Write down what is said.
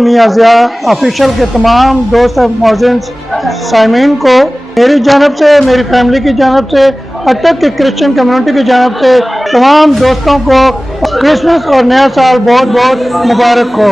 मियाज़िया official के तमाम दोस्त मौज़िन साइमीन को मेरी जानब से, मेरी फैमिली की जानब से, अटक की क्रिश्चियन कम्युनिटी की जानब से तमाम दोस्तों को क्रिसमस और नया साल बहुत बहुत मुबारक हो।